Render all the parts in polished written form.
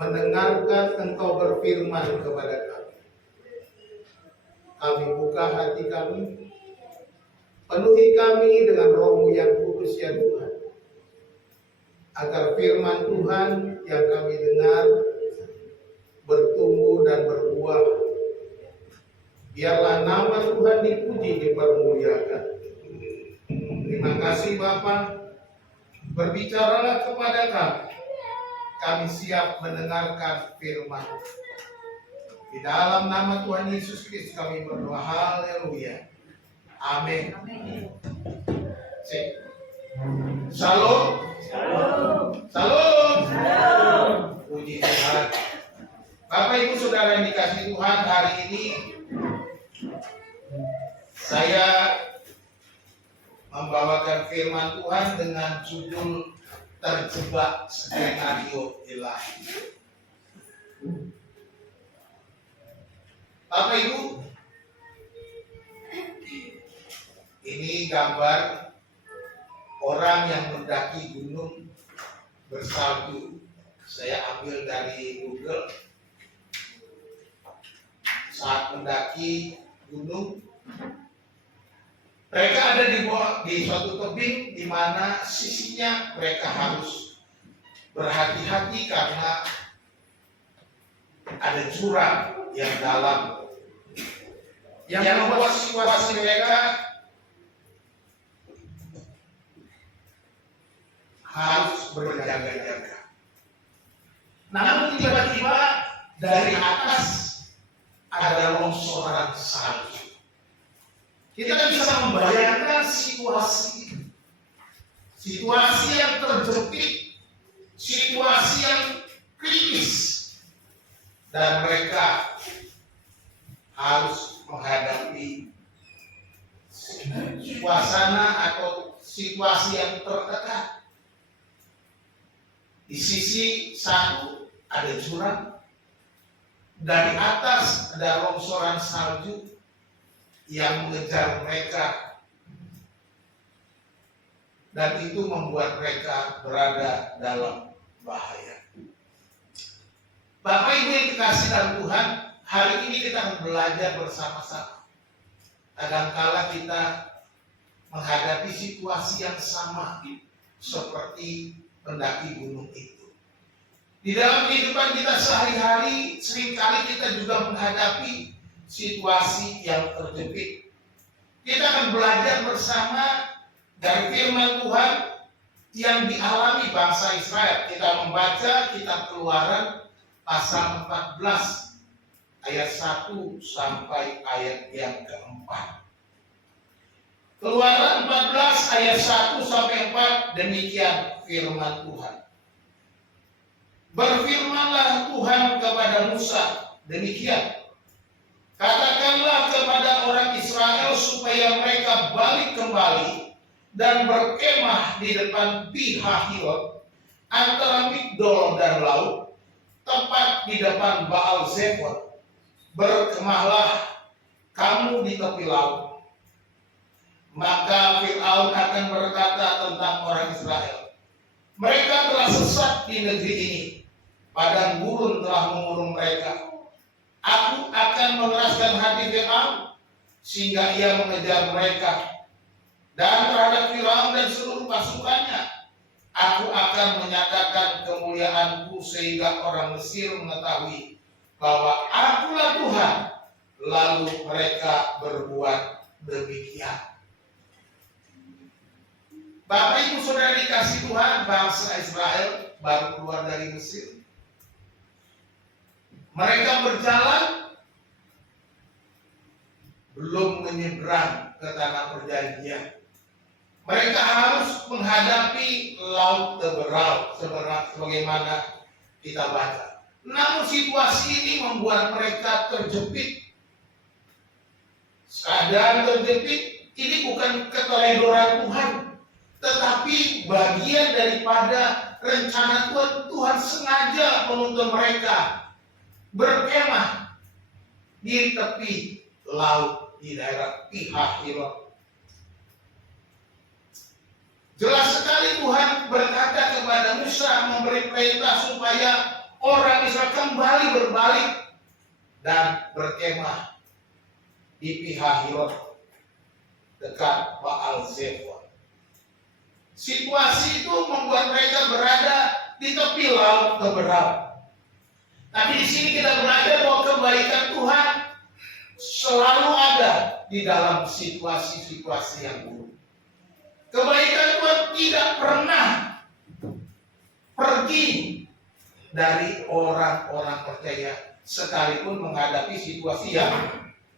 mendengarkan Engkau berfirman kepada kami. Kami buka hati kami, penuhi kami dengan Roh-Mu yang kudus ya Tuhan, agar firman Tuhan yang kami dengar bertumbuh dan berbuah. Biarlah nama Tuhan dipuji, dipermuliakan. Terima kasih Bapa. Berbicaralah kepada kami. Kami siap mendengarkan firman. Di dalam nama Tuhan Yesus Kristus kami berdoa. Haleluya. Amin. Shalom. Shalom. Shalom. Shalom. Puji Tuhan. Bapak Ibu Saudara yang dikasihi Tuhan, hari ini saya membawakan firman Tuhan dengan judul Terjebak Skenario Ilahi. Bapak Ibu, ini gambar orang yang mendaki gunung bersalju. Saya ambil dari Google. Saat mendaki gunung, mereka ada di suatu tebing di mana sisinya mereka harus berhati-hati karena ada jurang yang dalam yang membuat situasi mereka harus berjaga-jaga. Namun tiba-tiba dari atas ada longsoran salju. Kita bisa membayangkan situasi yang terjepit, situasi yang kritis, dan mereka harus menghadapi suasana atau situasi yang tertekan. Di sisi satu ada jurang, dari atas ada longsoran salju yang mengejar mereka, dan itu membuat mereka berada dalam bahaya. Bapak Ibu yang dikasihi dalam Tuhan, hari ini kita akan belajar bersama-sama. Kadangkala kita menghadapi situasi yang sama seperti pendaki gunung itu. Di dalam kehidupan kita sehari-hari, seringkali kita juga menghadapi situasi yang terjepit. Kita akan belajar bersama dari firman Tuhan yang dialami bangsa Israel. Kita membaca kitab Keluaran pasal 14 ayat 1 sampai ayat yang keempat. Keluaran 14 ayat 1 sampai 4, demikian firman Tuhan. Berfirmanlah Tuhan kepada Musa, demikian: katakanlah kepada orang Israel supaya mereka balik kembali dan berkemah di depan Pi-hahirot antara Migdol dan laut, tepat di depan Baal Zephon. Berkemahlah kamu di tepi laut. Maka Fir'aun akan berkata tentang orang Israel, mereka telah sesat di negeri ini, padang gurun telah mengurung mereka. Aku akan mengeraskan hati Fir'aun sehingga ia mengejar mereka, dan terhadap Firaun dan seluruh pasukannya aku akan menyatakan kemuliaanku sehingga orang Mesir mengetahui bahwa akulah Tuhan. Lalu mereka berbuat demikian. Bapak Ibu Saudara dikasihi Tuhan, bangsa Israel baru keluar dari Mesir. Mereka berjalan belum menyeberang ke tanah perjanjian. Mereka harus menghadapi laut Teberau sebagaimana kita baca. Namun situasi ini membuat mereka terjepit. Keadaan terjepit ini bukan keteledoran Tuhan, tetapi bagian daripada rencana Tuhan. Tuhan sengaja menuntun mereka berkemah di tepi laut di daerah Pi-hahirot. Jelas sekali Tuhan berkata kepada Musa, memberi perintah supaya orang Israel kembali berbalik dan berkemah di Pihahirot dekat Baal Zephon. Situasi itu membuat mereka berada di tepi laut keberapa. Tapi di sini kita belajar bahwa kebaikan Tuhan selalu ada di dalam situasi-situasi yang buruk. Kebaikan Tuhan tidak pernah pergi dari orang-orang percaya sekalipun menghadapi situasi yang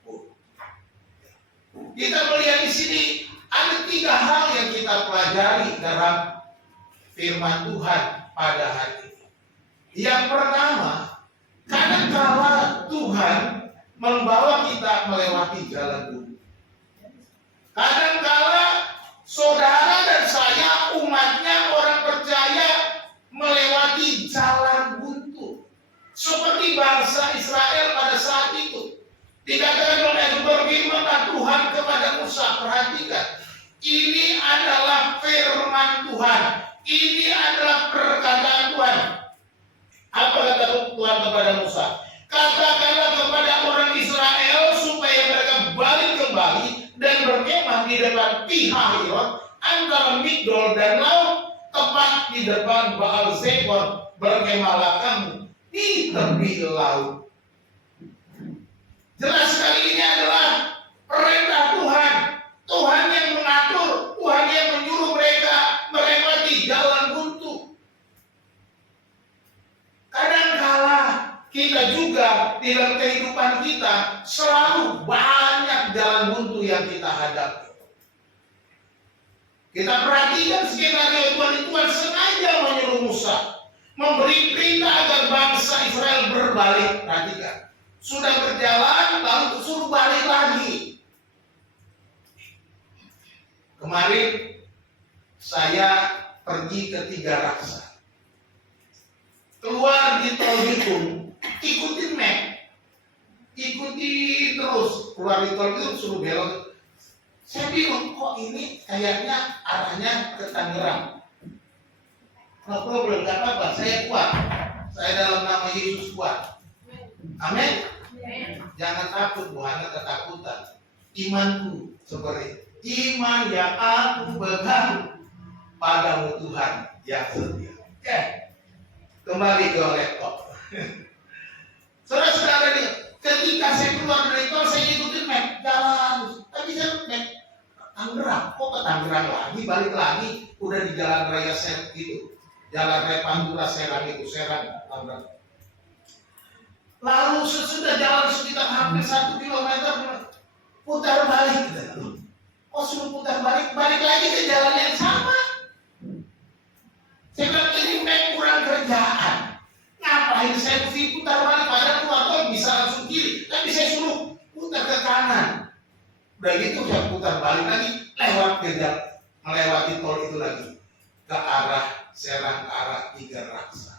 buruk. Kita melihat di sini ada 3 hal yang kita pelajari dalam firman Tuhan pada hari ini. Yang pertama, kadangkala Tuhan membawa kita melewati jalan buntu. Kadangkala saudara dan saya, umatnya, orang percaya melewati jalan buntu. Seperti bangsa Israel pada saat itu. Dikatakan oleh berfirman Tuhan kepada Musa, perhatikan. Ini adalah firman Tuhan. Ini adalah perkataan Tuhan. Apa kata Tuhan kepada Musa? Katakanlah kepada orang Israel supaya mereka balik kembali dan berkemah di depan Pihahirot antara Migdol dan laut, tepat di depan Baal Zephon. Berkemahlah kamu di tepi laut. Jelas sekali ini adalah perintah Tuhan. Tuhan yang mengatur, Tuhan yang menyuruh mereka melewati jalan buntu. Kadangkala kita juga di dalam kehidupan kita selalu banyak jalan buntu yang kita hadapi. Kita perhatikan skenario Tuhan sengaja menyuruh Musa memberi perintah agar bangsa Israel berbalik. Perhatikan, sudah berjalan lalu suruh balik lagi. Kemarin saya pergi ke 3 Raksa. Keluar di tol Bitung, ikutin map, ikuti terus. Keluar di tol itu suruh belok. Saya bingung, kok ini kayaknya arahnya ke Tangerang. No problem, gak apa-apa, saya kuat. Saya dalam nama Yesus kuat. Amin. Jangan takut, bukan ketakutan. Imanku seperti iman yang aku pegang padamu Tuhan yang setia. Oke, kembali ke laptop. Saudara-saudara, ketika saya keluar dari tol, saya ikutin map jalan. Tapi saya map Tangerang, kok ke Tangerang lagi, balik lagi, udah di jalan raya Serang gitu, jalan raya Pantura Serang itu, Serang Tangerang. Lalu sesudah jalan sekitar hampir 1 kilometer, putar balik. Oh, suruh putar balik, balik lagi ke jalan yang sama. Saya bilang ini memang kurang kerjaan. Ngapain saya mesti putar balik? Padahal keluar bisa langsung kiri, tapi saya suruh putar ke kanan. Udah gitu saya putar balik lagi, lewat ke jalan, melewati tol itu lagi ke arah Serang, ke arah 3 Raksa.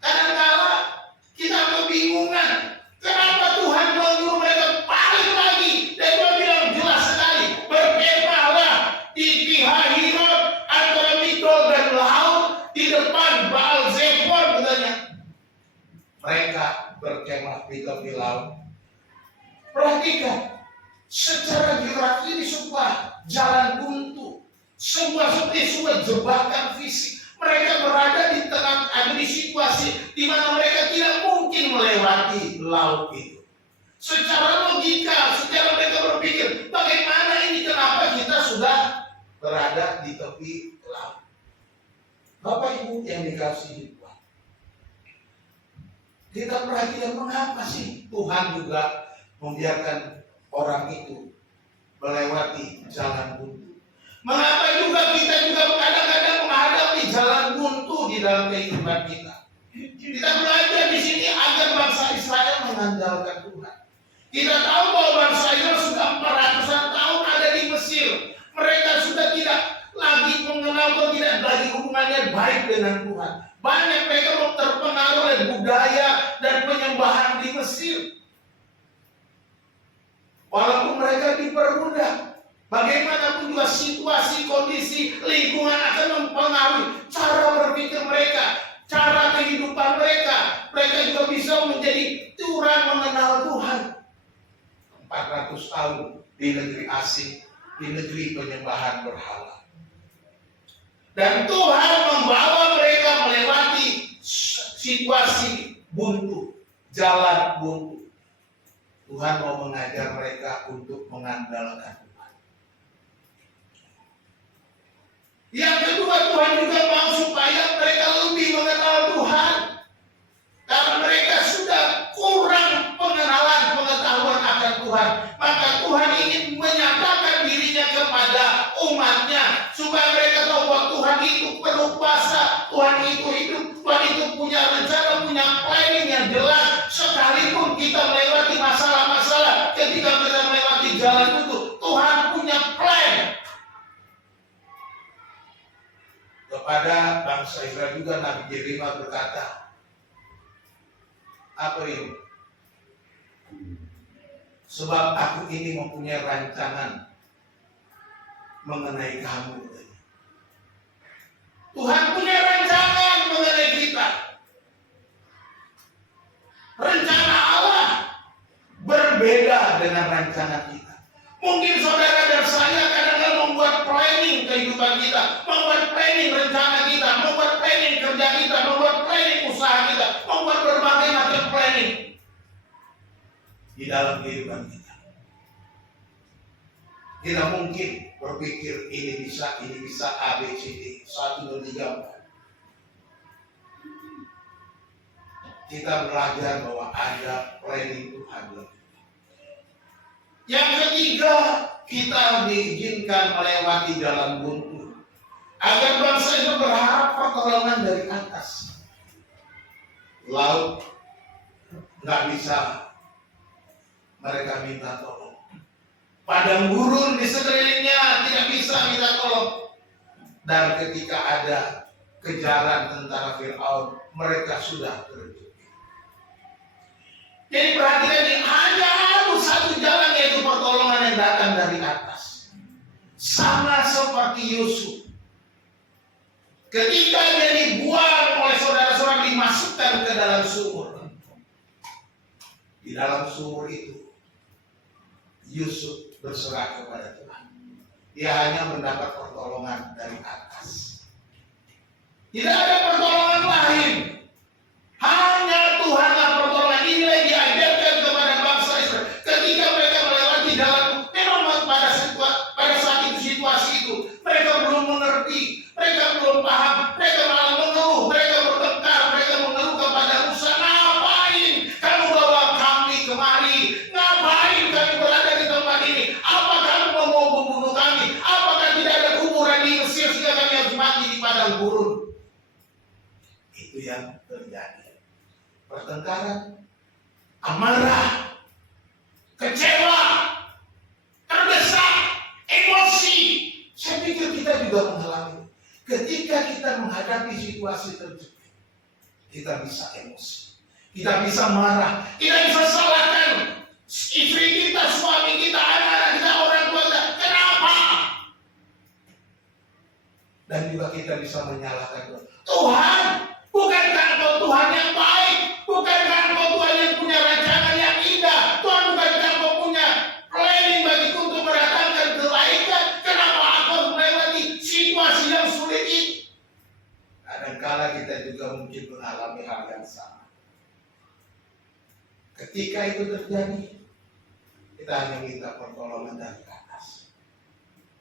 Kadang-kala kita kebingungan, kenapa Tuhan menyuruh mereka balik lagi? Dan Tuhan bilang jelas sekali, berkemahlah di Pihahirot antara Migdol dan laut di depan Baal Zephon, katanya. Mereka berkemah di tepi laut. Perhatikan, secara geografi ini sebuah jalan buntu, sebuah jebakan fisik. Mereka berada di tengah, ada di situasi di mana mereka tidak mungkin melewati laut itu. Secara logika, secara mereka berpikir, bagaimana ini, kenapa kita sudah berada di tepi laut? Bapak Ibu yang dikasihi Tuhan, kita perhatikan mengapa sih Tuhan juga membiarkan orang itu melewati jalan buntu. Mengapa juga kita juga kadang-kadang menghadapi jalan buntu di dalam kehidupan kita. Kita belajar di sini agar bangsa Israel mengandalkan Tuhan. Kita tahu bahwa bangsa Israel sudah 400-an tahun ada di Mesir. Mereka sudah tidak lagi mengenal atau tidak lagi hubungannya baik dengan Tuhan. Banyak mereka terpengaruh oleh budaya dan penyembahan di Mesir. Walaupun mereka dipermudah, bagaimanapun juga situasi, kondisi, lingkungan akan mempengaruhi cara berpikir mereka, cara kehidupan mereka. asing di negeri penyembahan berhala. Dan Tuhan membawa mereka melewati situasi buntu, jalan buntu. Tuhan mau mengajar mereka untuk mengandalkan Tuhan. Yang kedua, Tuhan juga mau supaya mereka lebih mengenal Tuhan. Karena mereka sudah kurang pengenalan, pengetahuan akan Tuhan. Maka Tuhan ingin menyatakan dirinya kepada umatnya. Supaya mereka tahu bahwa Tuhan itu penuh kuasa, Tuhan itu hidup, Tuhan itu punya rencana, punya planning yang jelas. Sekalipun kita melewati masalah-masalah, ketika kita melewati jalan itu, Tuhan punya plan. Kepada bangsa Israel juga Nabi Yeremia berkata, apa ini? Sebab aku ini mempunyai rancangan mengenai kamu. Tuhan punya rancangan mengenai kita. Rencana Allah berbeda dengan rancangan kita. Mungkin saudara dan saya kadang-kadang membuat planning kehidupan kita, membuat planning rencana kita, membuat planning kerja kita, membuat planning usaha kita, membuat berbagai macam planning di dalam kehidupan kita. Kita mungkin berpikir ini bisa A, B, C, D, 1, 2, 3, 4. Kita belajar bahwa ada planning Tuhan. Yang ketiga, kita diizinkan melewati jalan buntu agar bangsa itu berharap pertolongan dari atas. Laut nggak bisa mereka minta tolong. Padang gurun di sekelilingnya tidak bisa minta tolong. Dan ketika ada kejaran tentara Firaun, mereka sudah terjun. Jadi perhatikan ini, hanya ada satu jalan, yaitu pertolongan yang datang dari atas. Sama seperti Yusuf. Ketika dia dibuang oleh saudara-saudara, dimasukkan ke dalam sumur. Di dalam sumur itu, Yusuf berserah kepada Tuhan. Dia hanya mendapat pertolongan dari atas. Tidak ada pertolongan lain. Hanya Tuhanlah pertolongan. Inilah yang diajarkan kepada bangsa Israel. Ketika mereka melewati jalan, memang pada saat itu situasi itu, mereka belum mengerti, mereka belum paham, mereka malah mengeluh, mereka bertengkar, mereka mengeluh kepada Musa. Ngapain kamu bawa kami kemari? Ngapain kami berada di tempat ini? Apa kamu mau membunuh kami? Apakah tidak ada kuburan di Mesir sehingga kami harus mati di padang gurun? Itu yang terjadi. Pertengkaran, amarah, kecewa, terdesak, emosi. Saya pikir kita juga mengalami. Ketika kita menghadapi situasi terjadi, kita bisa emosi, kita bisa marah, kita bisa salahkan istri kita, suami kita, anak-anak kita, orang tua kita. Kenapa? Dan juga kita bisa menyalahkan Tuhan. Tuhan, bukankah Engkau Tuhan yang baik? Bukankah Engkau Tuhan yang punya rancangan yang indah? Tuhan, bukankah Engkau punya planning bagiku untuk mendatangkan kebaikan? Kenapa aku melewati situasi yang sulit ini? Kadangkala kita juga mungkin mengalami hal yang sama. Ketika itu terjadi, kita hanya minta pertolongan dari atas.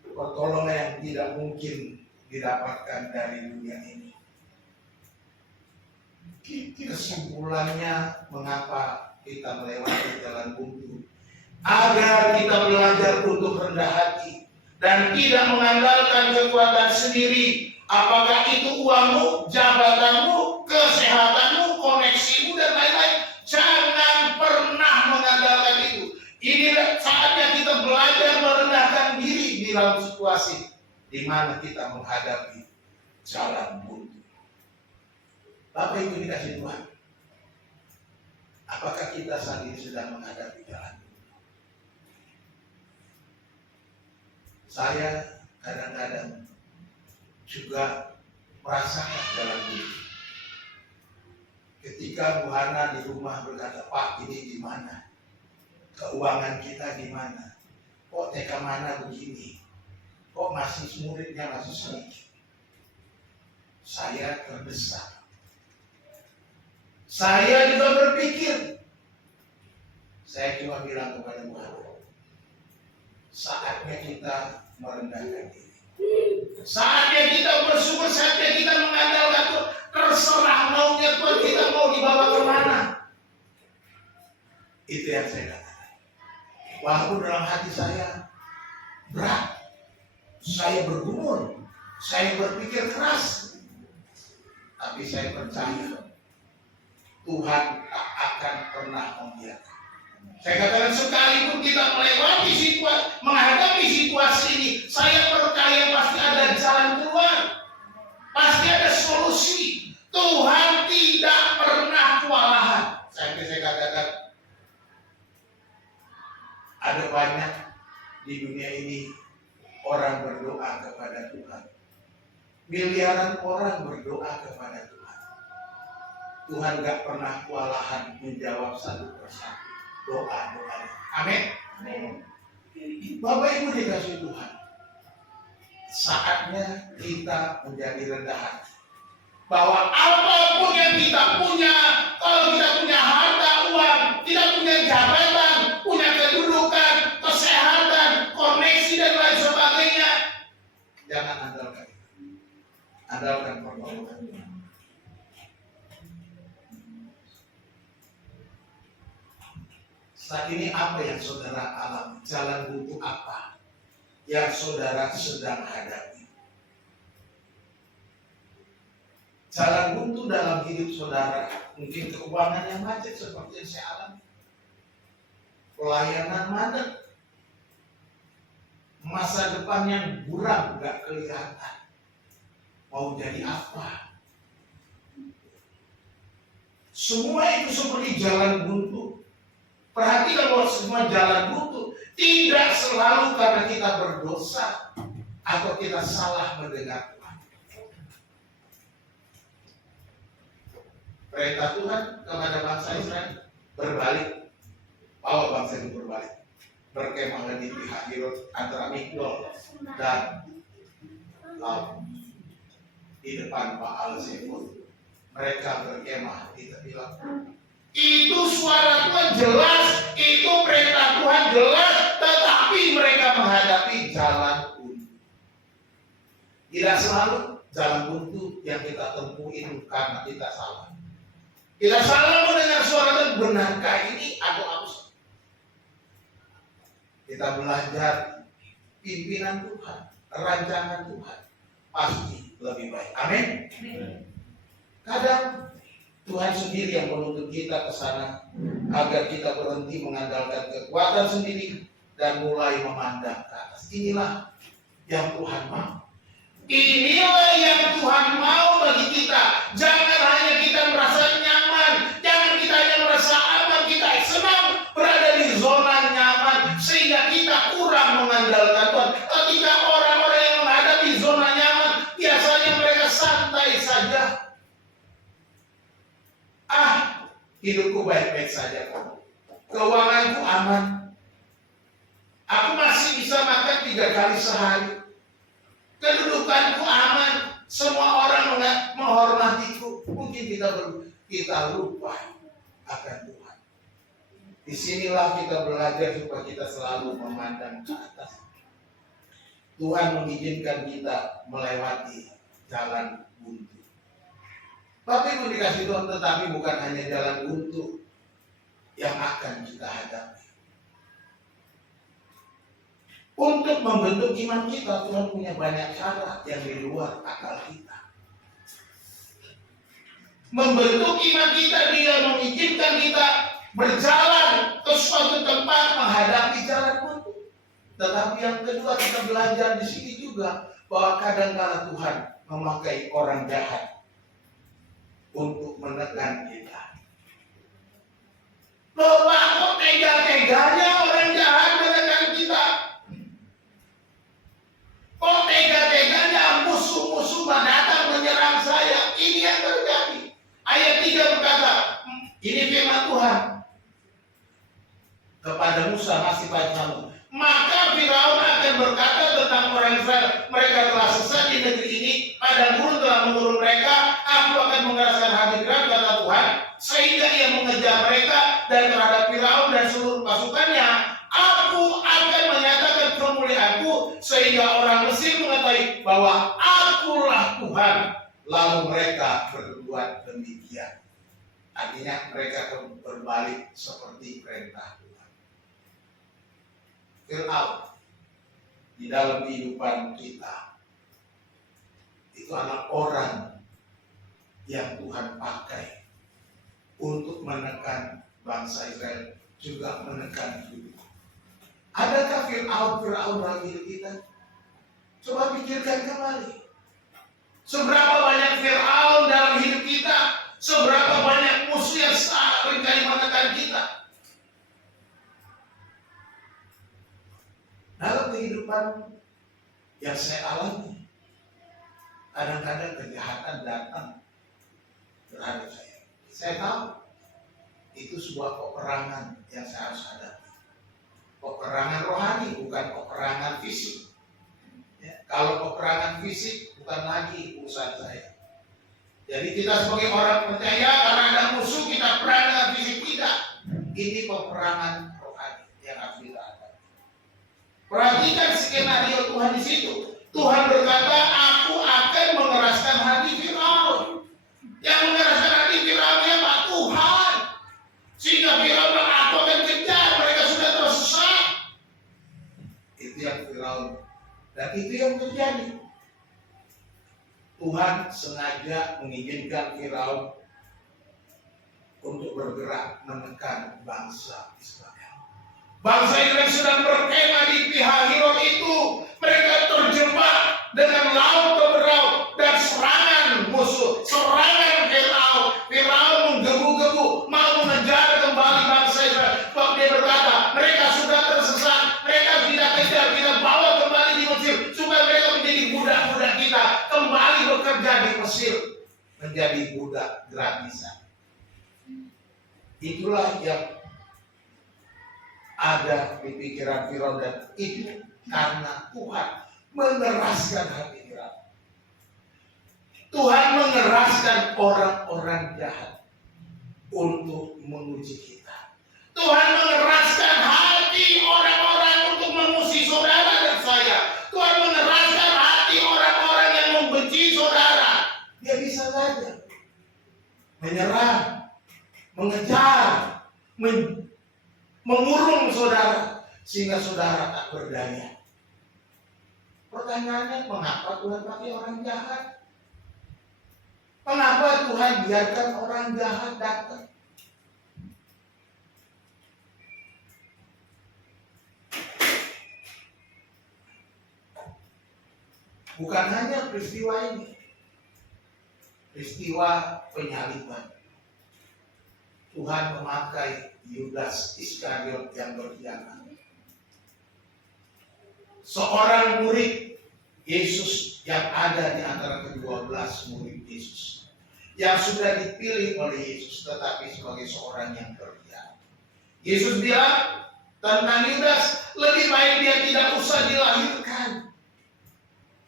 Pertolongan yang tidak mungkin didapatkan dari dunia ini. Kesimpulannya, mengapa kita melewati jalan buntu? Agar kita belajar untuk rendah hati dan tidak mengandalkan kekuatan sendiri. Apakah itu uangmu, jabatanmu, kesehatanmu, koneksimu, dan lain-lain. Jangan pernah mengandalkan itu. Inilah saatnya kita belajar merendahkan diri di dalam situasi di mana kita menghadapi jalan buntu. Bapak Ibu dikasih Tuhan, apakah kita saat ini sedang menghadapi jalan? Saya kadang-kadang juga merasakan jalan ini. Ketika Bu Hana di rumah berkata, Pak, ini di mana? Keuangan kita di mana? kok TK mana begini, kok masih muridnya masih sedikit. Saya terdesak. Saya juga berpikir. Saya cuma bilang kepada Tuhan, saatnya kita merendahkan diri. Saatnya kita bersyukur, saatnya kita mengandalkan Tuhan. Terserah maunya Tuhan, kita mau dibawa kemana. Itu yang saya katakan. Walaupun dalam hati saya berat, saya bergumul, saya berpikir keras, tapi saya percaya Tuhan tak akan pernah membiarkan. Saya katakan sekalipun kita melewati situasi, menghadapi situasi ini, saya percaya pasti ada jalan keluar, pasti ada solusi. Tuhan tidak pernah kewalahan. Saya katakan ada banyak di dunia ini orang berdoa kepada Tuhan. Miliaran orang berdoa kepada Tuhan. Tuhan gak pernah kewalahan menjawab satu persatu doa-doanya. Amin. Bapak Ibu dikasih Tuhan, saatnya kita menjadi rendah hati. Bahwa apapun yang kita punya, kalau kita punya harta, uang, tidak punya jabatan, punya kedudukan, kesehatan, koneksi dan lain sebagainya, jangan andalkan itu. Andalkan pertolongan Tuhan. Saat ini apa yang saudara alami? Jalan buntu apa yang saudara sedang hadapi? Jalan buntu dalam hidup saudara, mungkin keuangan yang macet seperti yang saya alami, pelayanan macet, masa depan yang buram gak kelihatan, mau jadi apa? Semua itu seperti jalan buntu. Perhatikan bahwa semua jalan buntu tidak selalu karena kita berdosa atau kita salah mendengar Tuhan. Perintah Tuhan kepada bangsa Israel berbalik, bawa bangsa itu berbalik, berkemah di pihak Hirot antara Migdol dan laut di depan Baal Zefon. Mereka berkemah di tepi laut. Itu suara Tuhan jelas, itu perintah Tuhan jelas, tetapi mereka menghadapi jalan buntu. Tidak selalu jalan buntu yang kita tempuh itu karena kita salah. Kita salah mendengar suara Tuhan, benarkah ini atau apa? Kita belajar pimpinan Tuhan, rancangan Tuhan, pasti lebih baik. Amin. Kadang Tuhan sendiri yang menuntut kita ke sana agar kita berhenti mengandalkan kekuatan sendiri dan mulai memandang ke atas. Inilah yang Tuhan mau. Inilah yang Tuhan mau bagi kita. Jangan hanya kita merasa nyaman, jangan kita hanya merasa aman, kita senang berada di zona nyaman sehingga kita kurang mengandalkan Tuhan. Ketika orang-orang yang menghadapi zona nyaman, biasanya mereka santai saja. Hidupku baik-baik saja kok. Keuanganku aman. Aku masih bisa makan 3 kali sehari. Kedudukanku aman. Semua orang menghormatiku. Mungkin kita lupa akan Tuhan. Disinilah kita belajar supaya kita selalu memandang ke atas. Tuhan mengizinkan kita melewati jalan buntu. Bapak Ibu dikasih Tuhan, tetapi bukan hanya jalan buntu yang akan kita hadapi. Untuk membentuk iman kita, Tuhan punya banyak cara yang di luar akal kita. Membentuk iman kita, Dia mengizinkan kita berjalan ke suatu tempat menghadapi jalan buntu. Tetapi yang kedua, kita belajar di sini juga bahwa kadang-kala Tuhan memakai orang jahat untuk menekan kita. Loh Pak, kok tega-teganya orang jahat menekan kita? Kok tega-teganya musuh-musuh datang menyerang saya? Ini yang terjadi. Ayat 3 berkata, ini firman Tuhan kepada Musa masih pada zaman. Maka Firaun akan berkata tentang orang Israel, mereka telah sesat di negeri ini, padang gurun telah mengurung mereka, aku akan mengeraskan hati Firaun, kata Tuhan, sehingga ia mengejar mereka, dan terhadap Firaun dan seluruh pasukannya, aku akan menyatakan kemuliaanku, sehingga orang Mesir mengetahui bahwa akulah Tuhan. Lalu mereka berbuat demikian. Artinya mereka berbalik seperti perintah Tuhan. Firaun di dalam kehidupan kita itu adalah orang yang Tuhan pakai untuk menekan bangsa Israel, juga menekan hidup. Adakah Firaun dalam hidup kita? Coba pikirkan kembali. Seberapa banyak Firaun dalam hidup kita? Seberapa banyak musuh yang seringkali menekan kita? Dalam kehidupan yang saya alami, kadang-kadang kejahatan datang terhadap saya. Saya tahu itu sebuah peperangan yang saya harus hadapi. Peperangan rohani, bukan peperangan fisik. Ya, kalau peperangan fisik bukan lagi urusan saya. Jadi kita sebagai orang percaya, karena ada musuh kita perang dengan fisik tidak. Ini peperangan rohani yang harus kita hadapi. Perhatikan skenario Tuhan di situ. Tuhan berkata, aku akan mengeraskan hati Firaun. Yang mengeraskan hati Firaun Pak Tuhan. Sehingga Firaun bilang, aku akan kejar, mereka sudah tersesat. Itu yang Firaun. Dan itu yang terjadi. Tuhan sengaja mengizinkan Firaun untuk bergerak menekan bangsa Israel. Bangsa Israel sedang berkemah di Pihahirot itu. Mereka terjebak dengan laut berlaut dan serangan musuh, serangan Firaun. Firaun menggebu-gebu mau mengejar kembali bangsa Israel. Sebab dia berkata, mereka sudah tersesat, mereka tidak kejar, kita bawa kembali di Mesir supaya mereka menjadi budak-budak kita, kembali bekerja di Mesir, menjadi budak gratisan. Itulah yang ada di pikiran Firaun, dan itu karena Tuhan mengeraskan hati Firaun. Tuhan mengeraskan orang-orang jahat untuk menguji kita. Tuhan mengeraskan hati orang-orang untuk mengusir saudara dan saya. Tuhan mengeraskan hati orang-orang yang membenci saudara. Dia bisa saja menyerang, mengejar, mengurung saudara sehingga saudara tak berdaya. Pertanyaannya, mengapa Tuhan pakai orang jahat? Mengapa Tuhan biarkan orang jahat datang? Bukan hanya peristiwa ini, peristiwa penyaliban. Tuhan memakai Yudas Iskariot yang berkhianat. Seorang murid Yesus yang ada di antara ke-12 murid Yesus, yang sudah dipilih oleh Yesus, tetapi sebagai seorang yang berkhianat. Yesus bilang tentang Yudas, lebih baik dia tidak usah dilahirkan.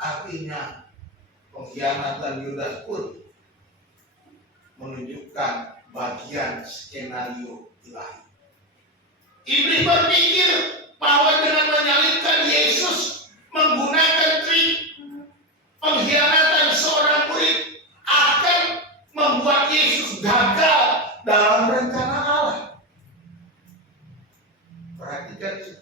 Artinya pengkhianatan Yudas pun menunjukkan bagian skenario ilahi. Iblis berpikir bahwa dengan menyalibkan Yesus, menggunakan trik pengkhianatan seorang murid akan membuat Yesus gagal dalam rencana Allah. Perhatikan itu.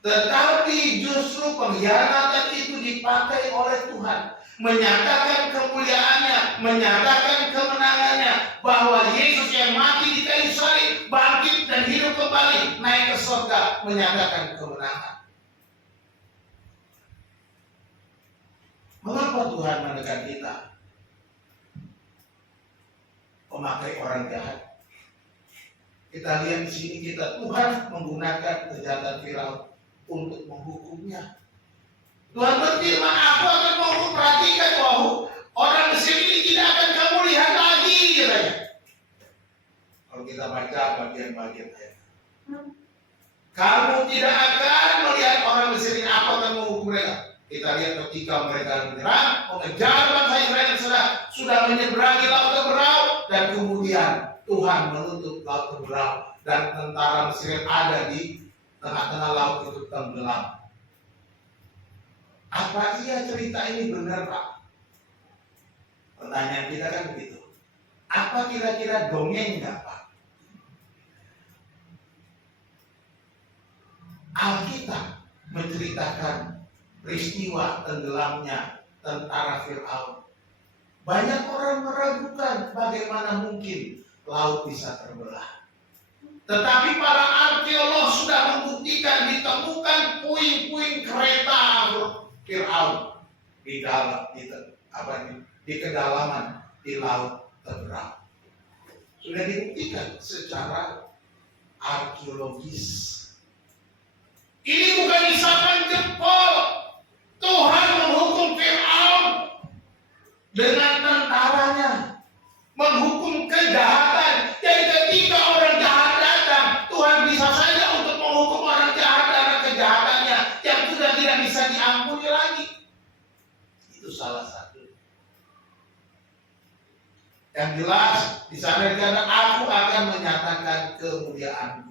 Tetapi justru pengkhianatan itu dipakai oleh Tuhan, menyatakan kemuliaannya, menyatakan kemenangannya, bahwa Yesus yang mati di kayu salib, bangkit dan hidup kembali, naik ke surga, menyatakan kemenangan. Mengapa Tuhan menekan kita? Memakai orang jahat. Kita lihat di sini, Tuhan menggunakan kejahatan Firaun untuk menghukumnya. Tuhan berfirman, aku akan menghukum, perhatikan bahwa orang Mesir ini tidak akan kamu lihat lagi, katanya. Kalau kita baca bagian-bagian ayat. Kamu tidak akan melihat orang Mesir ini apa akan menghukum mereka. Kita lihat ketika mereka menyerang, mengejar bangsa Israel yang sudah menyeberangi laut Teberau, dan kemudian Tuhan menutup laut Teberau dan tentara Mesir yang ada di tengah-tengah laut itu tenggelam. Apa iya cerita ini benar, Pak? Pertanyaan kita kan begitu. Apa kira-kira dongengnya, Pak? Alkitab menceritakan peristiwa tenggelamnya tentara Firaun. Banyak orang meragukan bagaimana mungkin laut bisa terbelah. Tetapi para arkeolog sudah membuktikan ditemukan puing-puing kereta Firaun di kedalaman di laut Teberau. Sudah dibuktikan secara arkeologis. Ini bukan isapan jempol. Tuhan menghukum Firaun dengan tentaranya, menghukum kejahatan. Jadi ketika orang jahat datang, Tuhan bisa saja untuk menghukum orang jahat karena kejahatannya yang sudah tidak bisa diampuni lagi. Itu salah satu. Yang jelas di sana dikatakan, aku akan menyatakan kemuliaanku.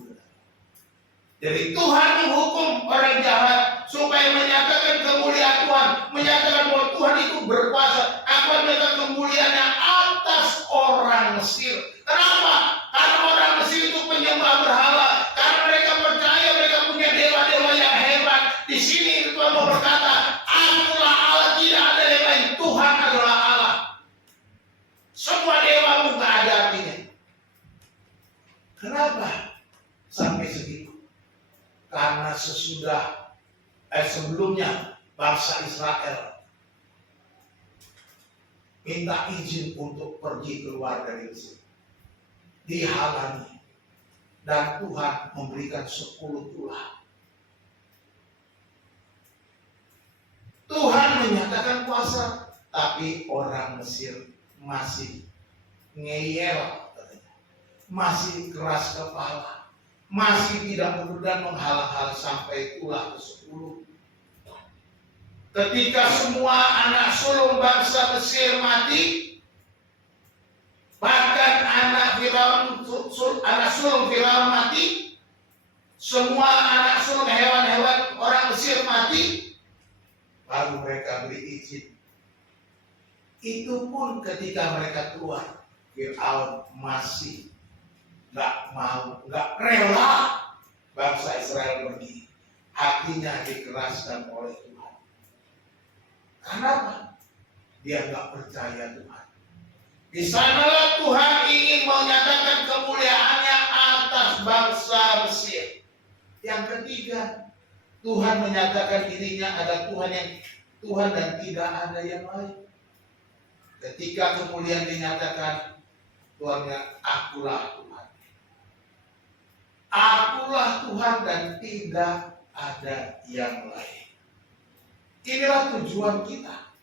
Jadi Tuhan menghukum orang jahat supaya menyatakan kemuliaan Tuhan, menyatakan bahwa Tuhan itu berkuasa. Akan menyatakan kemuliaannya atas orang Mesir. Kenapa? Karena orang Mesir itu penyembah berhala. Karena mereka percaya mereka punya dewa-dewa yang hebat. Di sini Tuhan mau berkata, akulah Allah, tidak ada yang lain. Tuhan adalah Allah. Semua dewamu tak ada artinya. Kenapa sampai segitu? Karena sebelumnya bangsa Israel minta izin untuk pergi keluar dari Mesir, dihalangi, dan Tuhan memberikan 10 tulah. Tuhan menyatakan kuasa, tapi orang Mesir masih ngeyel, masih keras kepala, masih tidak mundur dan menghalang-halang sampai tulah ke-10. Ketika semua anak sulung bangsa Mesir mati, bahkan anak sulung Firaun mati, semua anak sulung hewan-hewan orang Mesir mati, baru mereka beri izin. Itu pun ketika mereka keluar, Firaun masih nggak rela bangsa Israel pergi. Hatinya dikeraskan oleh Tuhan. Kenapa? Dia nggak percaya Tuhan. Di sanalah Tuhan ingin menyatakan kemuliaannya atas bangsa Mesir. Yang ketiga, Tuhan menyatakan dirinya ada Tuhan dan tidak ada yang lain. Ketika kemuliaan dinyatakan, Tuhannya, akulah Tuhan. Akulah Tuhan dan tidak ada yang lain. Inilah tujuan kita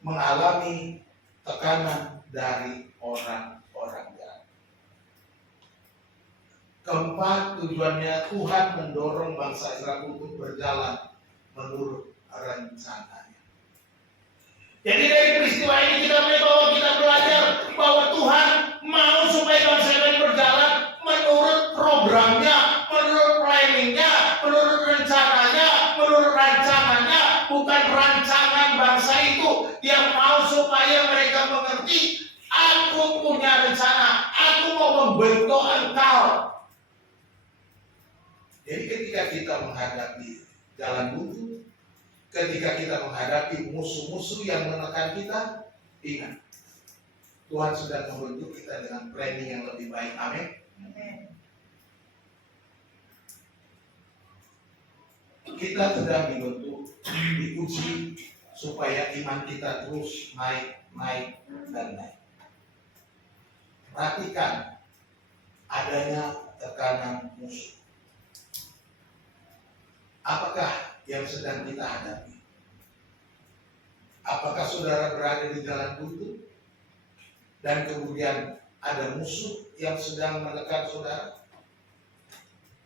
mengalami tekanan dari orang-orang jahat. Keempat, tujuannya Tuhan mendorong bangsa Israel untuk berjalan menurut rencananya. Jadi dari peristiwa ini kita belajar bahwa Tuhan mau supaya bangsa Israel berjalan menurut programnya, menurut planningnya, menurut rencananya, menurut rancangannya, bukan rancangan bangsa itu. Dia mau supaya mereka mengerti, aku punya rencana, aku mau membentuk engkau. Jadi ketika kita menghadapi jalan buntu, ketika kita menghadapi musuh-musuh yang menekan kita, ingat, Tuhan sudah membentuk kita dengan planning yang lebih baik. Amin. Kita sedang diuji supaya iman kita terus naik dan naik. Perhatikan adanya tekanan musuh. Apakah yang sedang kita hadapi? Apakah saudara berada di jalan buntu dan kemudian ada musuh yang sedang menekan saudara?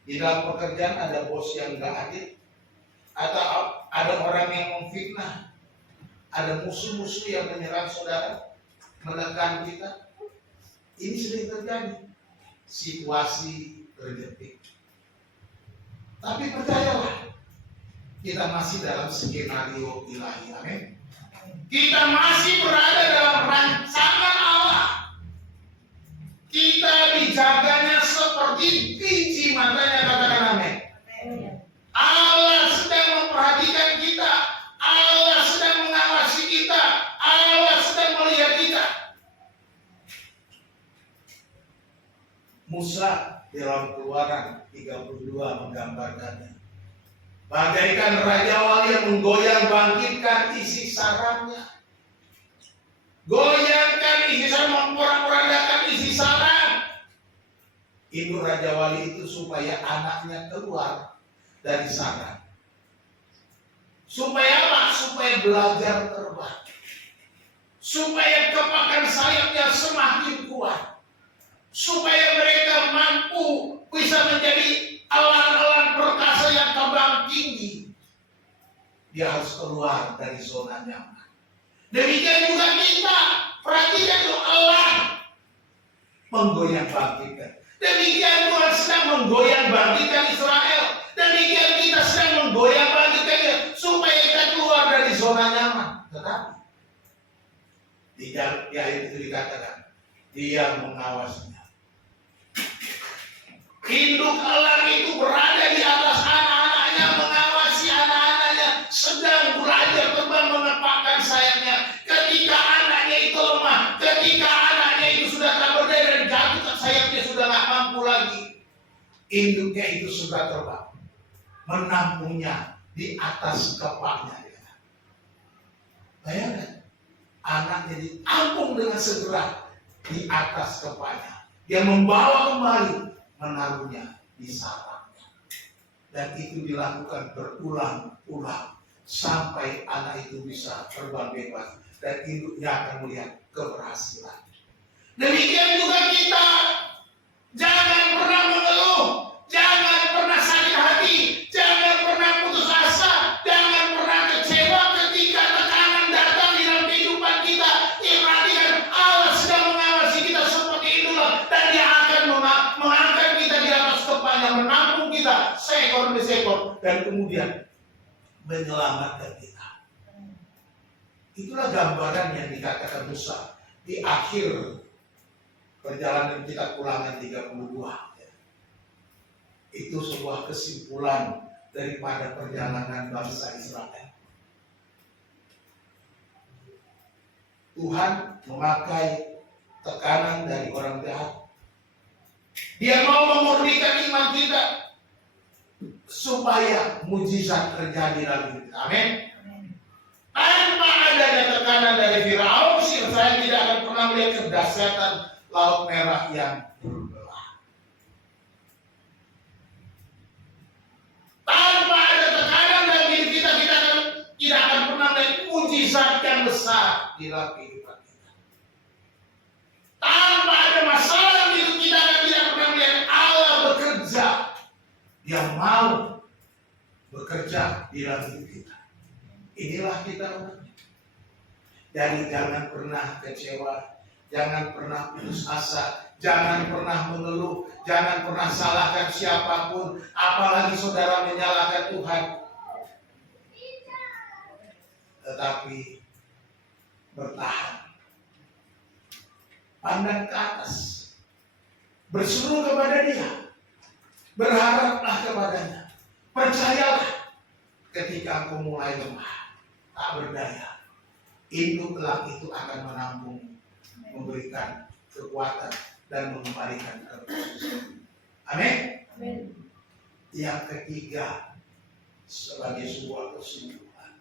Di dalam pekerjaan ada bos yang gak adil, atau ada orang yang memfitnah, ada musuh-musuh yang menyerang saudara, menekan kita. Ini sering terjadi, situasi terjepit. Tapi percayalah, kita masih dalam skenario ilahi. Amin. Kita masih berada dalam rancangan Allah. Kita dijaganya seperti biji matanya, katakan amin. Allah sedang memperhatikan kita. Allah sedang mengawasi kita. Allah sedang melihat kita. Musa di dalam Keluaran 32 menggambarkannya. Bagaikan raja wali yang menggoyang bangkitkan isi sarangnya. Goyangkan isi sarang, memporak-porandakan isi sarang. Induk raja wali itu supaya anaknya keluar dari sarang. Supaya apa? Supaya belajar terbang. Supaya kepakan sayapnya semakin kuat. Supaya mereka mampu bisa menjadi elang-elang perkasa yang terbang tinggi. Dia harus keluar dari zona nyaman. Demikian juga kita. Perhatikan tuh, elang menggoyang bangkitkan. Demikian Tuhan sedang menggoyang bangkitkan Israel. Demikian kita sedang menggoyang bangkitkannya supaya kita keluar dari zona nyaman. Tetapi di ayat itu dikatakan dia mengawasinya. Induk elang itu berada di atas anak-anaknya, mengawasi anak-anaknya, sedang belajar terbang mengepakkan sayapnya. Ketika anaknya itu lemah, ketika anaknya itu sudah tak berdaya dan jatuh, sayapnya sudah tak mampu lagi, induknya itu sudah terbang, menampungnya di atas kepalanya. Bayangkan, anaknya ditampung dengan segera di atas kepalanya. Dia membawa kembali, menaruhnya di sarangnya. Dan itu dilakukan berulang-ulang sampai anak itu bisa terbang bebas dan induknya akan melihat keberhasilan. Demikian juga kita, jangan pernah mengeluh, jangan pernah sakit hati, jangan pernah putus asa, jangan pernah kecewa ketika tekanan datang di dalam kehidupan kita. Perhatikan, Allah sedang mengawasi kita seperti itulah, dan Dia akan mengangkat kita di atas kepalanya, menampung kita seekor demi seekor, dan kemudian menyelamatkan kita. Itulah gambaran yang dikatakan Musa di akhir perjalanan kita Ulangan 32. Itu sebuah kesimpulan daripada perjalanan bangsa Israel. Tuhan memakai tekanan dari orang jahat. Dia mau memurnikan iman kita supaya mujizat terjadi dalam hidup kita. Amin. Tanpa adanya tekanan dari Firaun, Israel tidak akan pernah melihat kedahsyatan Laut Merah yang berbelah. Tanpa ada tekanan dalam hidup kita, kita tidak akan pernah melihat mujizat yang besar di dalam kehidupan kita. Tanpa ada masalah dalam hidup kita, kita tidak pernah melihat Allah bekerja. Dia mau bekerja di dalam hidup kita. Inilah kita umatnya. Jadi jangan pernah kecewa, jangan pernah putus asa, jangan pernah mengeluh, jangan pernah salahkan siapapun, apalagi saudara menyalahkan Tuhan. Tetapi bertahan, pandang ke atas, berseru kepada Dia, berharaplah kepadanya, percayalah. Ketika engkau mulai lemah, tak berdaya, induk elang itu akan menampung, memberikan kekuatan dan mengembalikan keberhasilan. Amin. Amin. Yang ketiga, sebagai sebuah kesimpulan,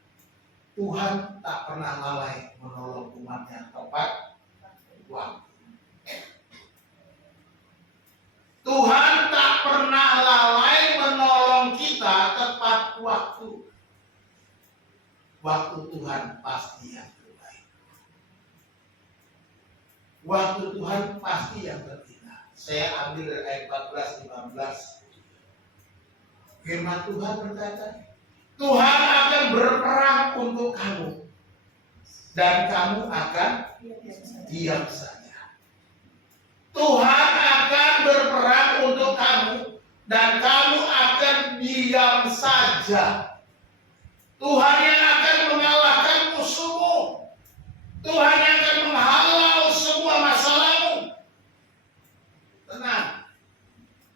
Tuhan tak pernah lalai menolong umatnya tepat waktu. Tuhan tak pernah lalai menolong kita tepat waktu. Waktu Tuhan pasti yang terbaik. Waktu Tuhan pasti yang terbaik. Saya ambil dari ayat 14-15. Firman Tuhan berkata, Tuhan akan berperang untuk kamu dan kamu akan diam saja. Tuhan akan berperang untuk kamu dan kamu akan diam saja. Tuhan yang akan mengalahkan musuhmu. Tuhan yang akan menghalau semua masalahmu. Tenang.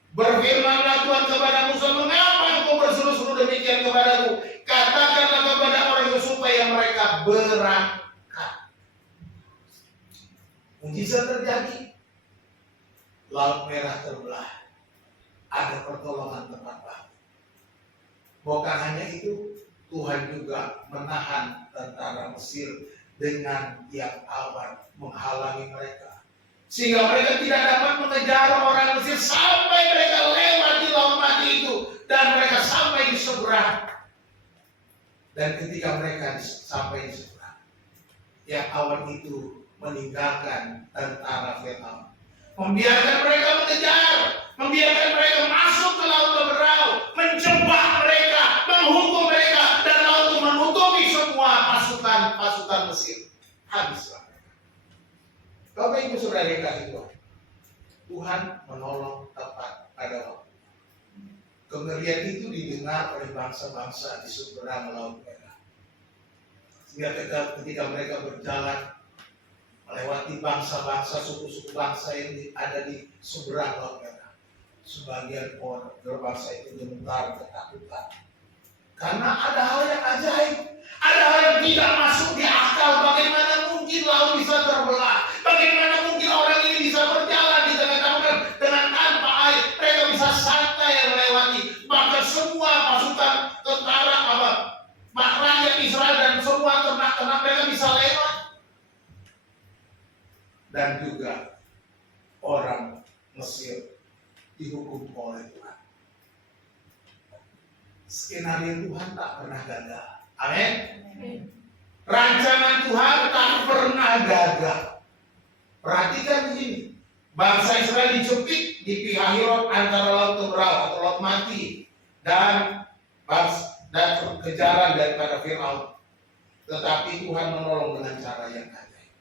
Berfirmanlah Tuhan kepada Musa, mengapa engkau berseru-seru demikian kepadaku? Katakanlah kepada orang itu supaya mereka berangkat. Mujizat terjadi. Laut Merah terbelah. Ada pertolongan tempat baru. Bukan hanya itu, Tuhan juga menahan tentara Mesir dengan tiang awan menghalangi mereka. Sehingga mereka tidak dapat mengejar orang Mesir sampai mereka lewati laut mati itu. Dan mereka sampai di seberang. Dan ketika mereka sampai di seberang, tiang awan itu meninggalkan tentara Firaun. Membiarkan mereka mengejar. Membiarkan mereka masuk ke laut Teberau. Menjebak mereka. Menghukum mereka. Dan laut itu menutupi semua pasukan Mesir. Habislah. Bapak Ibu Saudara yang kasih Tuhan, Tuhan menolong tepat pada waktu. Kengerian itu didengar oleh bangsa-bangsa di seberang Laut Merah. Sehingga ketika mereka berjalan melewati bangsa-bangsa, suku-suku bangsa yang ada di seberang Laut Merah, sebagian orang berbangsa itu gemetar ketakutan. Karena ada hal yang ajaib, ada hal yang tidak masuk di akal. Bagaimana mungkin laut bisa terbelah? Bagaimana mungkin orang ini bisa berjalan di tengah-tengah dengan tanpa air? Mereka bisa santai melewati. Bahkan semua pasukan tentara rakyat Israel dan semua ternak-ternak mereka bisa lewat. Dan juga orang Mesir dihukum oleh Tuhan. Skenario Tuhan tak pernah gagal. Amin. Rancangan Tuhan tak pernah gagal. Perhatikan di sini. Bangsa Israel dijepit di Pihahirot antara laut Teberau atau laut mati dan kejaran daripada Firaun. Tetapi Tuhan menolong dengan cara yang ajaib.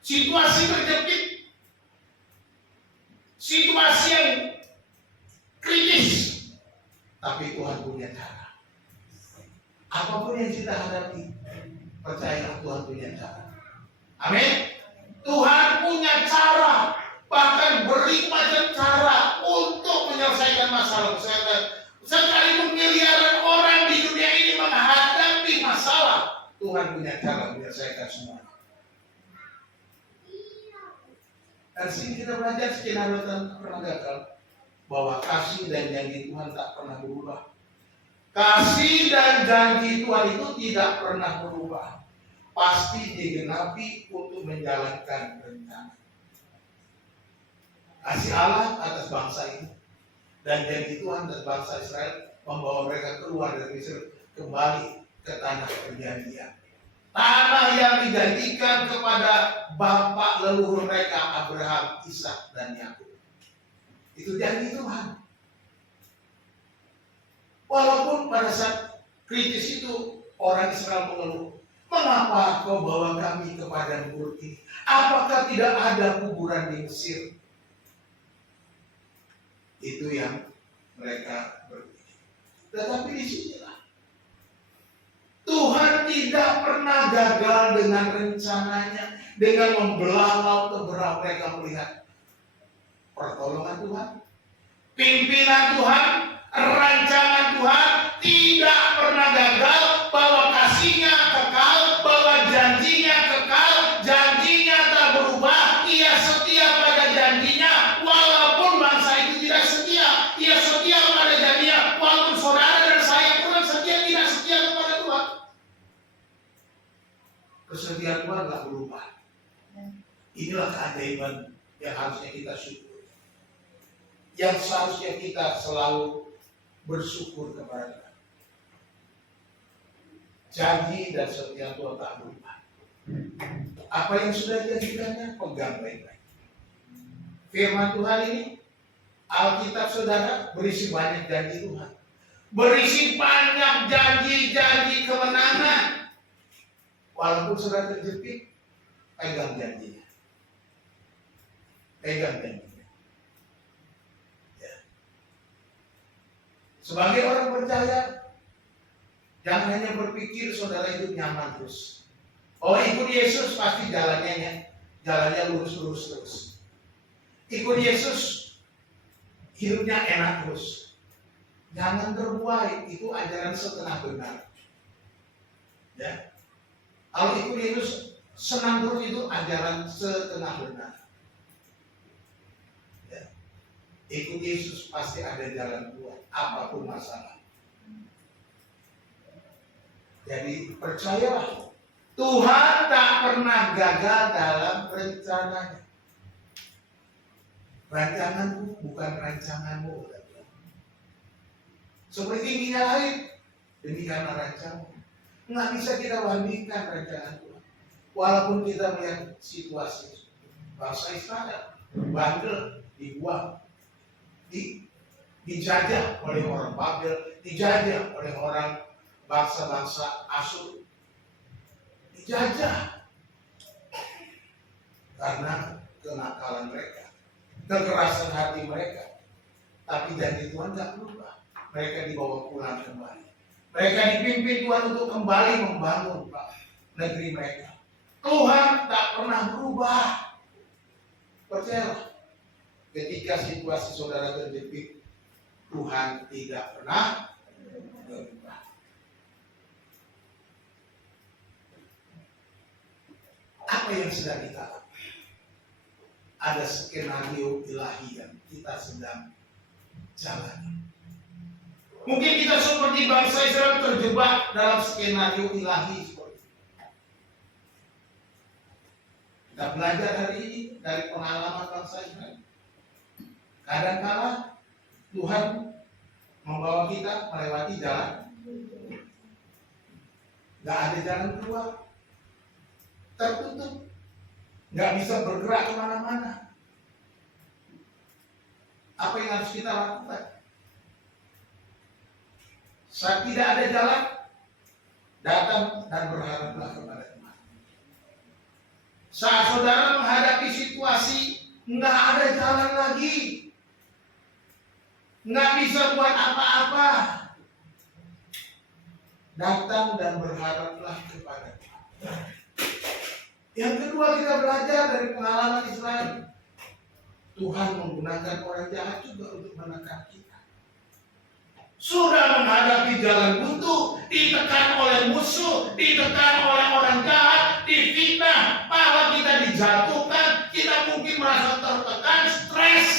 Situasi terjepit, situasi yang kritis, tapi Tuhan punya cara. Apapun yang kita hadapi, percayalah Tuhan punya cara. Amin. Tuhan punya cara, bahkan bermacam cara untuk menyelesaikan masalah kesehatan. Sekalipun miliaran orang di dunia ini menghadapi masalah, Tuhan punya cara menyelesaikan semua. Dan sini kita belajar skenario tak pernah gagal, bahwa kasih dan janji Tuhan tak pernah berubah. Kasih dan janji Tuhan itu tidak pernah berubah. Pasti digenapi untuk menjalankan rencana. Kasih Allah atas bangsa ini dan janji Tuhan atas bangsa Israel membawa mereka keluar dari Mesir kembali ke tanah perjanjian. Tanah yang dijanjikan kepada bapak leluhur mereka Abraham, Ishak dan Yakub. Itu janji Tuhan. Walaupun pada saat kritis itu orang Israel mengeluh, mengapa kau bawa kami ke padang gurun ini? Apakah tidak ada kuburan di Mesir? Itu yang mereka berpikir. Tetapi di sinilah Tuhan tidak pernah gagal dengan rencananya, dengan membelah laut Teberau. Mereka melihat pertolongan Tuhan, pimpinan Tuhan, rancangan Tuhan tidak pernah gagal, bahwa kasihnya kekal, bahwa janjinya kekal, janjinya tak berubah, ia setia pada janjinya, walaupun bangsa itu tidak setia, ia setia pada janjinya, walaupun saudara dan saya pun setia tidak setia kepada Tuhan. Kesetiaan Tuhan tak berubah. Inilah keajaiban yang harusnya kita syukur, yang seharusnya kita selalu bersyukur kepada Tuhan. Janji dan setia Tuhan tak berubah. Apa yang sudah dijanjikannya, pegang baik-baik. Firman Tuhan ini Alkitab saudara berisi banyak janji Tuhan. Berisi banyak janji-janji kemenangan. Walaupun saudara terjepit, pegang janjinya. Pegang janjinya. Ya. Sebagai orang percaya, jangan hanya berpikir saudara hidup nyaman terus. Oh, ikut Yesus pasti jalannya lurus-lurus terus. Ikut Yesus hidupnya enak terus. Jangan terbuai, itu ajaran setengah benar. Ya. Kalau ikut Yesus senang terus, itu ajaran setengah benar. Ya. Ikut Yesus pasti ada jalan keluar, apapun masalah. Jadi percayalah, Tuhan tak pernah gagal dalam rencananya. Rancanganku bukan rancanganmu. Seperti minyak air, demikianlah rancanganmu. Nggak bisa kita bandingkan rancangan Tuhan. Walaupun kita melihat situasi bangsa Israel bandel, dibuang, dijajah oleh orang Babel, dijajah oleh orang bangsa-bangsa Asyur, dijajah karena kenakalan mereka, kekerasan hati mereka. Tapi janji Tuhan tidak berubah. Mereka dibawa pulang kembali. Mereka dipimpin Tuhan untuk kembali membangun negeri mereka. Tuhan tak pernah berubah. Percayalah, ketika situasi saudara terjepit, Tuhan tidak pernah berubah. Apa yang sedang kita lakukan? Ada skenario ilahi yang kita sedang jalani. Mungkin kita seperti bangsa Israel terjebak dalam skenario ilahi seperti itu. Kita belajar hari ini dari pengalaman bangsa Israel. Kadang-kala Tuhan membawa kita melewati jalan, nggak ada jalan keluar, tertutup, nggak bisa bergerak kemana-mana. Apa yang harus kita lakukan? Saat tidak ada jalan, datang dan berharaplah kepada Tuhan. Saat saudara menghadapi situasi nggak ada jalan lagi, nggak bisa buat apa-apa, datang dan berharaplah kepada Tuhan. Yang kedua, kita belajar dari pengalaman Israel. Tuhan menggunakan orang jahat juga untuk menekan kita. Sudah menghadapi jalan buntu, ditekan oleh musuh, ditekan oleh orang jahat, difitnah, malah kita dijatuhkan, kita mungkin merasa tertekan, stres.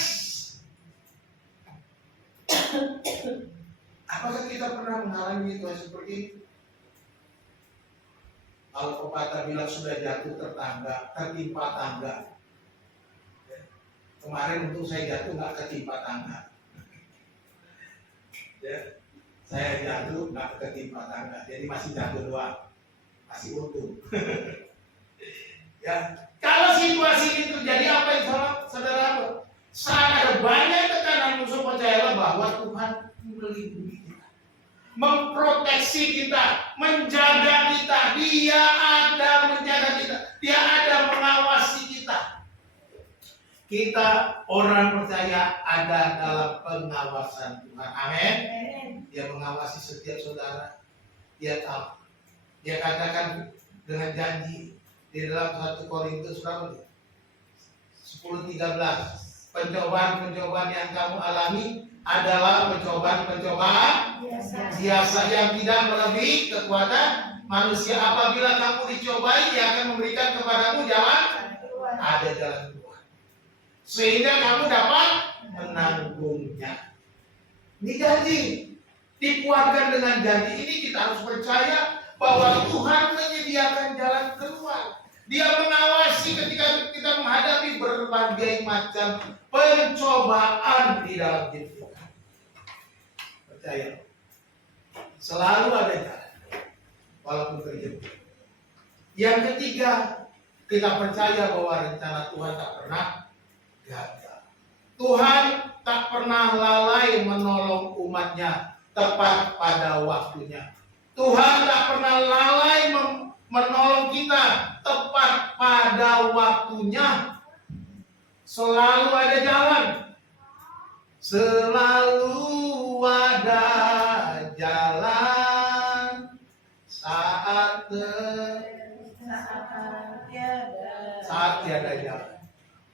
Apakah kita pernah mengalami situasi seperti ini? Kalau pepatah bilang sudah jatuh tertimpa tangga. Kemarin untung saya jatuh nggak ketimpa tangga. Ya, saya jatuh nggak ketimpa tangga, jadi masih jatuh doang, masih untung. Ya, kalau situasi ini terjadi, apa yang saudara lakukan? Saat ada banyak tekanan musuh, percayalah bahwa Tuhan melindungi kita, memproteksi kita, menjaga kita. Dia ada menjaga kita, Dia ada mengawasi kita. Kita orang percaya ada dalam pengawasan Tuhan. Amin. Dia mengawasi setiap saudara. Dia tahu. Dia katakan dengan janji di dalam 1 Korintus 10:13. Pencobaan-pencobaan yang kamu alami adalah pencobaan-pencobaan biasa yang tidak melebihi kekuatan manusia. Apabila kamu dicobai, Dia akan memberikan kepadamu jalan. Ada jalan keluar, sehingga kamu dapat menanggungnya. Ini janji, dikuatkan dengan janji ini. Kita harus percaya bahwa Tuhan menyediakan jalan keluar. Dia mengawasi ketika kita menghadapi berbagai macam pencobaan di dalam hidup kita. Percaya, selalu ada jalan, walaupun terjebak. Yang ketiga, kita percaya bahwa rencana Tuhan tak pernah gagal. Tuhan tak pernah lalai menolong umatnya tepat pada waktunya. Tuhan tak pernah lalai menolong kita tepat pada waktunya. Selalu ada jalan. Selalu ada jalan saat tiada jalan.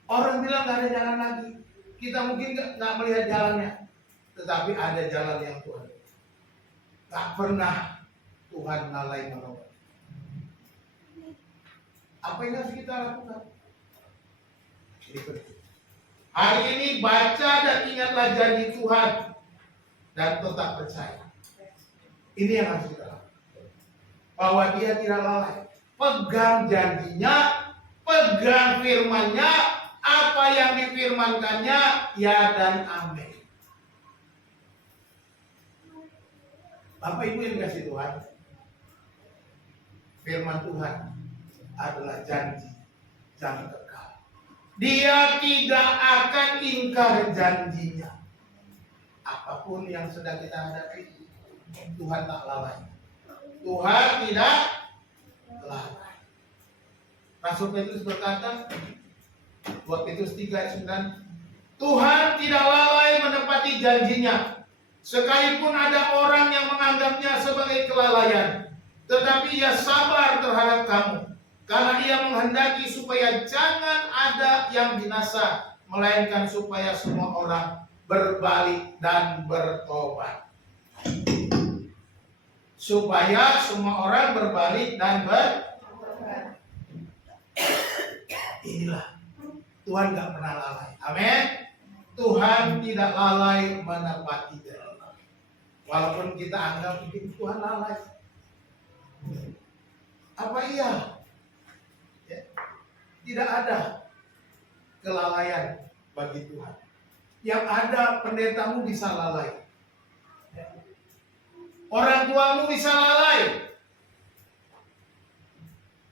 Orang bilang nggak ada jalan lagi. Kita mungkin nggak melihat jalannya, tetapi ada jalan yang Tuhan. Tak pernah Tuhan lalai menolong. Apa yang harus kita lakukan? Ini penting. Hari ini baca dan ingatlah janji Tuhan dan tetap percaya. Ini yang harus kita lakukan. Bahwa Dia tidak lalai. Pegang janjinya, pegang firman-Nya, apa yang difirmankannya, ya dan amin. Bapak Ibu yang dikasihi Tuhan, firman Tuhan adalah janji yang kekal. Dia tidak akan ingkar janjinya. Apapun yang sedang kita hadapi, Tuhan tak lalai. Tuhan tidak lalai. Rasul Petrus berkata, 2 Petrus 3 ayat 9, Tuhan tidak lalai menepati janjinya, sekalipun ada orang yang menganggapnya sebagai kelalaian, tetapi Ia sabar terhadap kamu, karena Ia menghendaki supaya jangan ada yang binasa, melainkan supaya semua orang berbalik dan bertobat. Supaya semua orang berbalik dan bertobat. Inilah Tuhan gak pernah lalai. Amin. Tuhan tidak lalai menepati janji. Walaupun kita anggap mungkin Tuhan lalai. Apa iya? Ya. Tidak ada kelalaian bagi Tuhan. Yang ada pendetamu bisa lalai. Ya. Orang tuamu bisa lalai.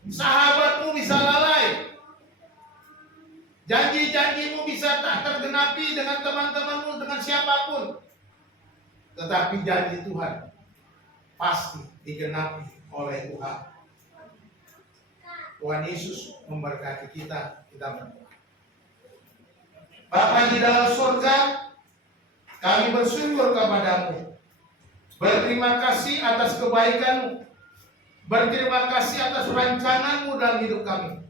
Sahabatmu bisa lalai. Janji-janjimu bisa tak tergenapi dengan teman-temanmu, dengan siapapun. Tetapi janji Tuhan pasti digenapi oleh Tuhan. Tuhan Yesus memberkati kita berdoa. Bapa di dalam surga, kami bersyukur kepadamu. Berterima kasih atas kebaikan-Mu. Berterima kasih atas rancangan-Mu dalam hidup kami.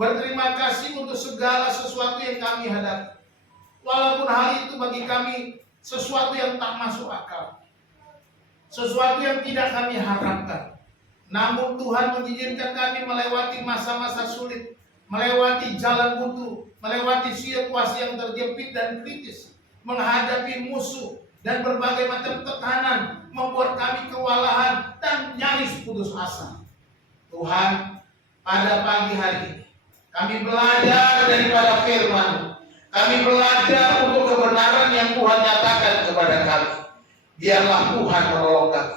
Berterima kasih untuk segala sesuatu yang kami hadapi. Walaupun hal itu bagi kami sesuatu yang tak masuk akal. Sesuatu yang tidak kami harapkan. Namun Tuhan mengizinkan kami melewati masa-masa sulit. Melewati jalan buntu. Melewati situasi yang terjepit dan kritis. Menghadapi musuh dan berbagai macam tekanan. Membuat kami kewalahan dan nyaris putus asa. Tuhan, pada pagi hari ini kami belajar daripada firman. Kami belajar untuk kebenaran yang Tuhan nyatakan kepada kami. Biarlah Tuhan menolong kami.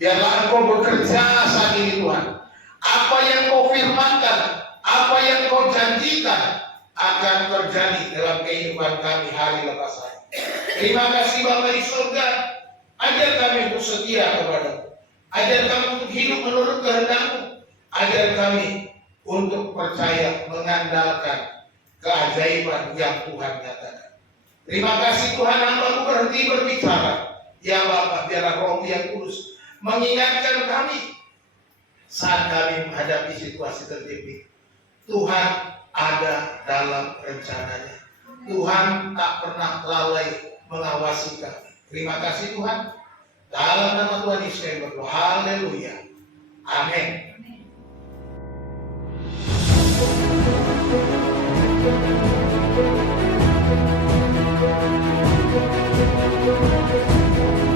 Biarlah Engkau bekerja saat ini Tuhan. Apa yang Kau firmankan, apa yang Kau janjikan akan terjadi dalam kehidupan kami hari lepas hari. Terima kasih Bapa di surga. Ajar kami untuk setia kepada-Mu. Ajar kami untuk hidup menurut kehendak-Mu. Ajar kami untuk percaya mengandalkan keajaiban yang Tuhan nyatakan. Terima kasih Tuhan, hamba-Mu berhenti berbicara. Ya Bapa, biarlah Roh-Mu yang kudus mengingatkan kami saat kami menghadapi situasi terjepit. Tuhan ada dalam rencananya. Tuhan tak pernah lalai mengawasi kami. Terima kasih Tuhan. Dalam nama Tuhan Yesus kami berdoa. Haleluya. Amin. Thank you.